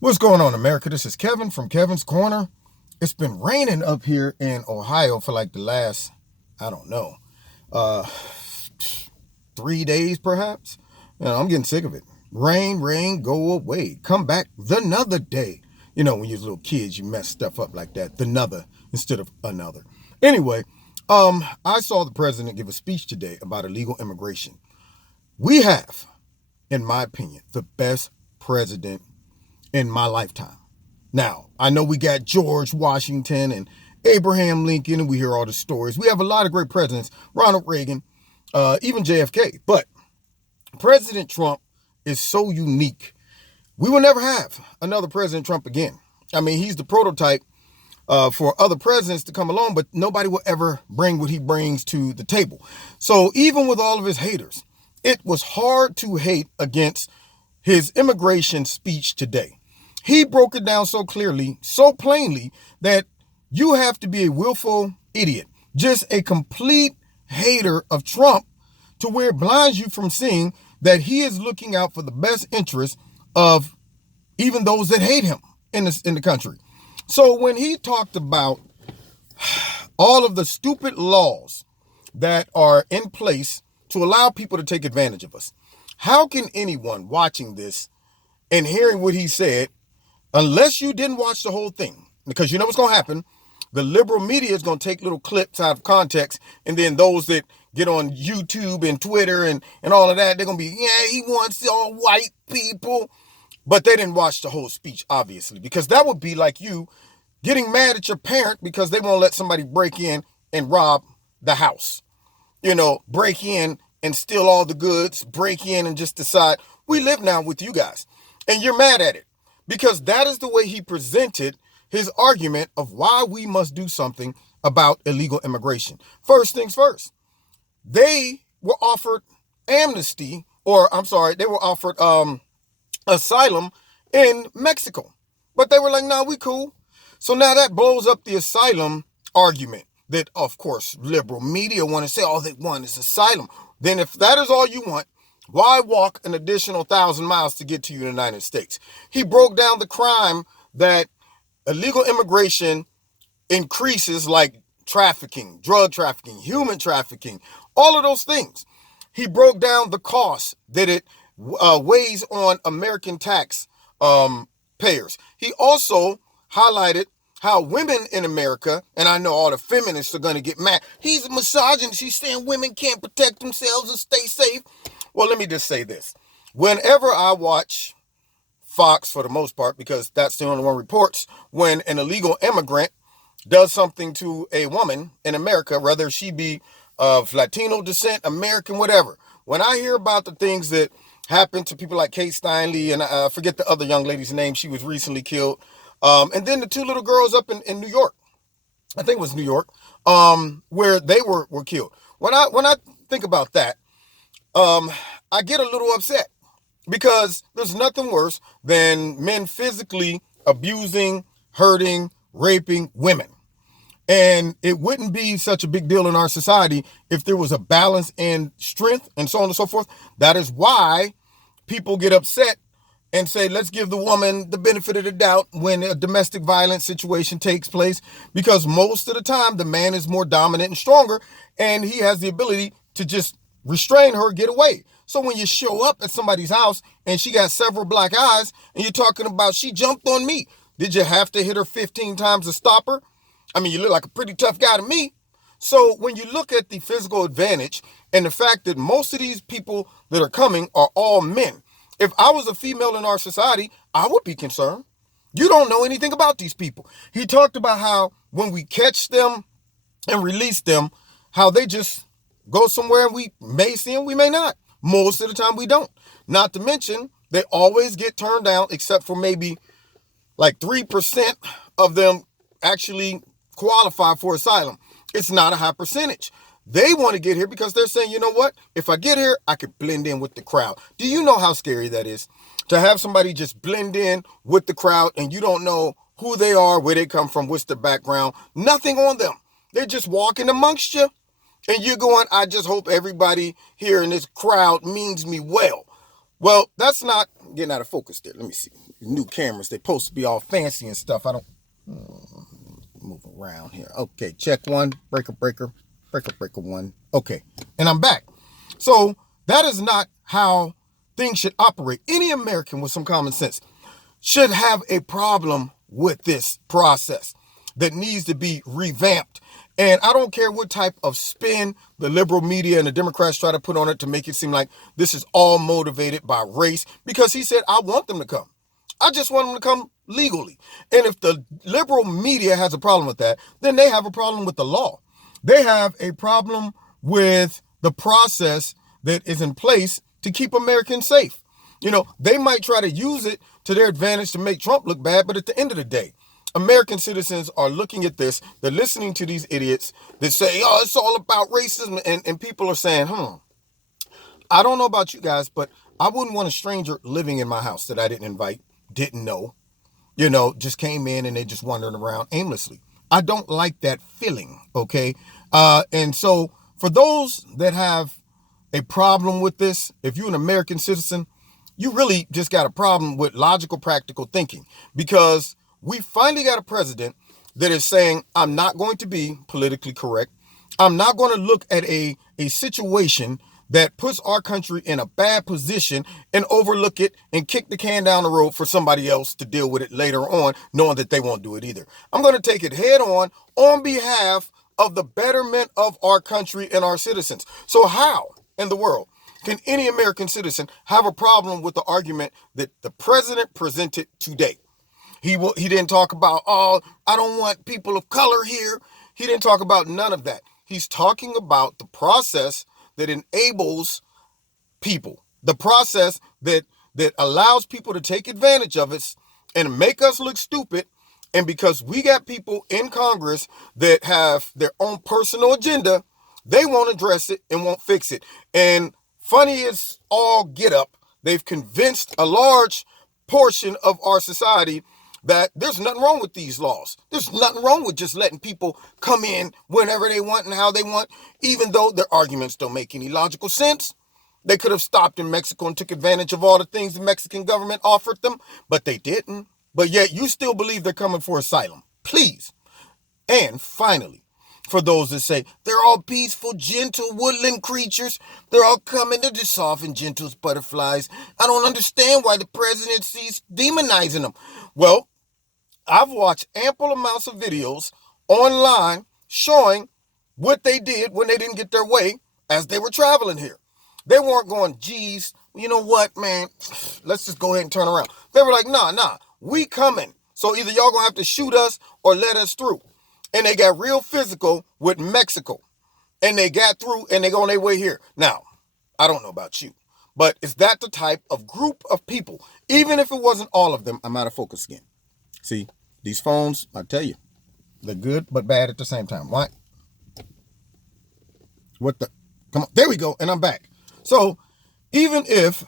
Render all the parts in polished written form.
What's going on, America? This is Kevin from Kevin's Corner. It's been raining up here in Ohio for like the last, I don't know, uh, 3 days perhaps. I'm getting sick of it. Rain, rain, go away. Come back another day. When you're little kids, you mess stuff up like that. Another instead of another. Anyway, I saw the president give a speech today about illegal immigration. We have, in my opinion, the best president in my lifetime. Now, I know we got George Washington and Abraham Lincoln, and we hear all the stories. We have a lot of great presidents, Ronald Reagan, even JFK. But President Trump is so unique. We will never have another President Trump again. I mean, he's the prototype for other presidents to come along, but nobody will ever bring what he brings to the table. So even with all of his haters, it was hard to hate against his immigration speech today. He broke it down so clearly, so plainly, that you have to be a willful idiot, just a complete hater of Trump, to where it blinds you from seeing that he is looking out for the best interest of even those that hate him in the country. So when he talked about all of the stupid laws that are in place to allow people to take advantage of us, how can anyone watching this and hearing what he said, unless you didn't watch the whole thing, because you know what's going to happen, the liberal media is going to take little clips out of context, and then those that get on YouTube and Twitter and all of that, they're going to be, yeah, he wants all white people. But they didn't watch the whole speech, obviously, because that would be like you getting mad at your parent because they won't let somebody break in and rob the house. Break in and steal all the goods, break in and just decide, we live now with you guys. And you're mad at it because that is the way he presented his argument of why we must do something about illegal immigration. First things first, they were offered amnesty, they were offered asylum in Mexico. But they were like, nah, we cool. So now that blows up the asylum argument that, of course, liberal media want to say all they want is asylum. Then if that is all you want, why walk an additional 1,000 miles to get to the United States? He broke down the crime that illegal immigration increases, like trafficking, drug trafficking, human trafficking, all of those things. He broke down the cost that it weighs on American tax payers. He also highlighted how women in America, and I know all the feminists are going to get mad. He's a misogynist. He's saying women can't protect themselves and stay safe. Well, let me just say this. Whenever I watch Fox, for the most part, because that's the only one reports, when an illegal immigrant does something to a woman in America, whether she be of Latino descent, American, whatever. When I hear about the things that happen to people like Kate Steinle, and I forget the other young lady's name, she was recently killed. And then the two little girls up in New York, I think it was New York, where they were killed. When I think about that, I get a little upset because there's nothing worse than men physically abusing, hurting, raping women. And it wouldn't be such a big deal in our society if there was a balance and strength and so on and so forth. That is why people get upset and say, let's give the woman the benefit of the doubt when a domestic violence situation takes place, because most of the time the man is more dominant and stronger, and he has the ability to just restrain her, get away. So when you show up at somebody's house and she got several black eyes and you're talking about she jumped on me, did you have to hit her 15 times to stop her? I mean, you look like a pretty tough guy to me. So when you look at the physical advantage and the fact that most of these people that are coming are all men, if I was a female in our society, I would be concerned. You don't know anything about these people. He talked about how when we catch them and release them, how they just go somewhere and we may see them, we may not. Most of the time we don't. Not to mention, they always get turned down, except for maybe like 3% of them actually qualify for asylum. It's not a high percentage. They want to get here because they're saying, you know what? If I get here, I could blend in with the crowd. Do you know how scary that is? To have somebody just blend in with the crowd and you don't know who they are, where they come from, what's their background, nothing on them. They're just walking amongst you. And you're going, I just hope everybody here in this crowd means me well. Well, that's not getting out of focus there. Let me see. new cameras. They supposed to be all fancy and stuff. I don't move around here. Okay, check one. Breaker, breaker. Breaker, breaker one. Okay, and I'm back. So that is not how things should operate. Any American with some common sense should have a problem with this process that needs to be revamped. And I don't care what type of spin the liberal media and the Democrats try to put on it to make it seem like this is all motivated by race, because he said, I want them to come. I just want them to come legally. And if the liberal media has a problem with that, then they have a problem with the law. They have a problem with the process that is in place to keep Americans safe. You know, they might try to use it to their advantage to make Trump look bad, but at the end of the day, American citizens are looking at this. They're listening to these idiots that say, oh, it's all about racism. And people are saying, I don't know about you guys, but I wouldn't want a stranger living in my house that I didn't invite, didn't know, just came in and they just wandering around aimlessly. I don't like that feeling, okay? And so for those that have a problem with this, if you're an American citizen, you really just got a problem with logical, practical thinking, because we finally got a president that is saying, I'm not going to be politically correct. I'm not going to look at a situation that puts our country in a bad position and overlook it and kick the can down the road for somebody else to deal with it later on, knowing that they won't do it either. I'm going to take it head on behalf of the betterment of our country and our citizens. So how in the world can any American citizen have a problem with the argument that the president presented today? He didn't talk about, oh, I don't want people of color here. He didn't talk about none of that. He's talking about the process that enables people, the process that allows people to take advantage of us and make us look stupid. And because we got people in Congress that have their own personal agenda, they won't address it and won't fix it. And funny as all get up, they've convinced a large portion of our society that there's nothing wrong with these laws. There's nothing wrong with just letting people come in whenever they want and how they want, even though their arguments don't make any logical sense. They could have stopped in Mexico and took advantage of all the things the Mexican government offered them, but they didn't. But yet you still believe they're coming for asylum. Please. And finally, for those that say they're all peaceful, gentle, woodland creatures, they're all coming to just soft and gentle as butterflies. I don't understand why the presidency's demonizing them. Well, I've watched ample amounts of videos online showing what they did when they didn't get their way as they were traveling here. They weren't going, geez, you know what, man, let's just go ahead and turn around. They were like, nah, we coming. So either y'all gonna have to shoot us or let us through. And they got real physical with Mexico. And they got through and they go on their way here. Now, I don't know about you, but is that the type of group of people? Even if it wasn't all of them, I'm out of focus again. See, these phones, I tell you, they're good but bad at the same time. Why? What the? Come on, there we go, and I'm back. So, even if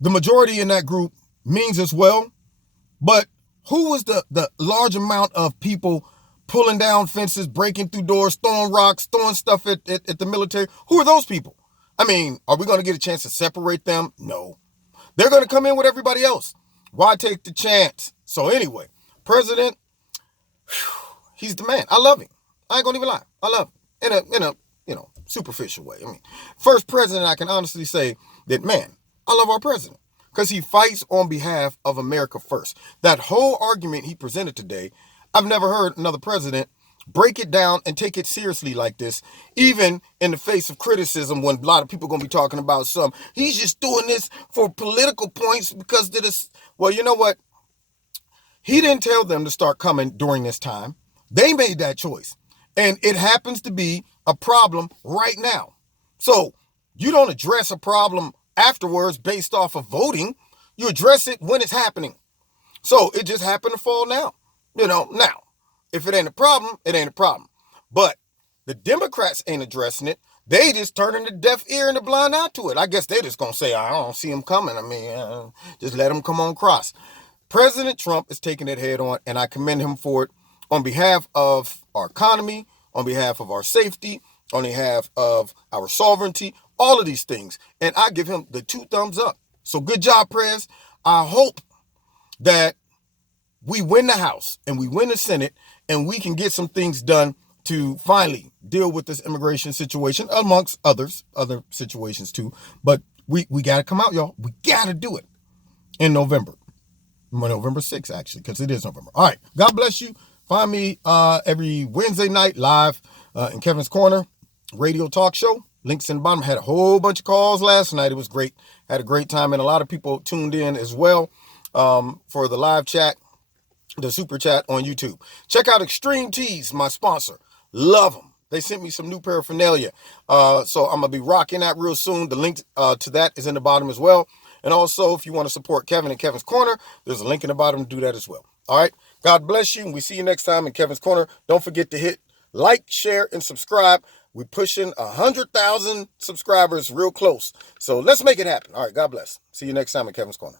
the majority in that group means as well, but who was the large amount of people pulling down fences, breaking through doors, throwing rocks, throwing stuff at the military? Who are those people? I mean, are we going to get a chance to separate them? No. They're going to come in with everybody else. Why take the chance? So anyway, President, he's the man. I love him. I ain't going to even lie. I love him in a superficial way. I mean, first president I can honestly say that, man, I love our president because he fights on behalf of America first. That whole argument he presented today, I've never heard another president break it down and take it seriously like this, even in the face of criticism when a lot of people are going to be talking about he's just doing this for political points because of this. Well, you know what? He didn't tell them to start coming during this time. They made that choice. And it happens to be a problem right now. So you don't address a problem afterwards based off of voting. You address it when it's happening. So it just happened to fall now. Now, if it ain't a problem, it ain't a problem. But the Democrats ain't addressing it. They just turning the deaf ear and the blind eye to it. I guess they just going to say, I don't see him coming. I mean, just let him come on across. President Trump is taking it head on, and I commend him for it on behalf of our economy, on behalf of our safety, on behalf of our sovereignty, all of these things. And I give him the 2 thumbs up. So good job, Prez. I hope that we win the House and we win the Senate and we can get some things done to finally deal with this immigration situation, amongst other situations too. But we got to come out, y'all. We got to do it in November. November 6th, actually, because it is November. All right. God bless you. Find me every Wednesday night live in Kevin's Corner radio talk show. Links in the bottom. Had a whole bunch of calls last night. It was great. Had a great time, and a lot of people tuned in as well for the live chat, the super chat on YouTube. Check out Extreme Tees, my sponsor. Love them. They sent me some new paraphernalia. So I'm going to be rocking that real soon. The link to that is in the bottom as well. And also, if you want to support Kevin and Kevin's Corner, there's a link in the bottom to do that as well. All right. God bless you. And we see you next time in Kevin's Corner. Don't forget to hit like, share, and subscribe. We're pushing 100,000 subscribers real close. So let's make it happen. All right. God bless. See you next time in Kevin's Corner.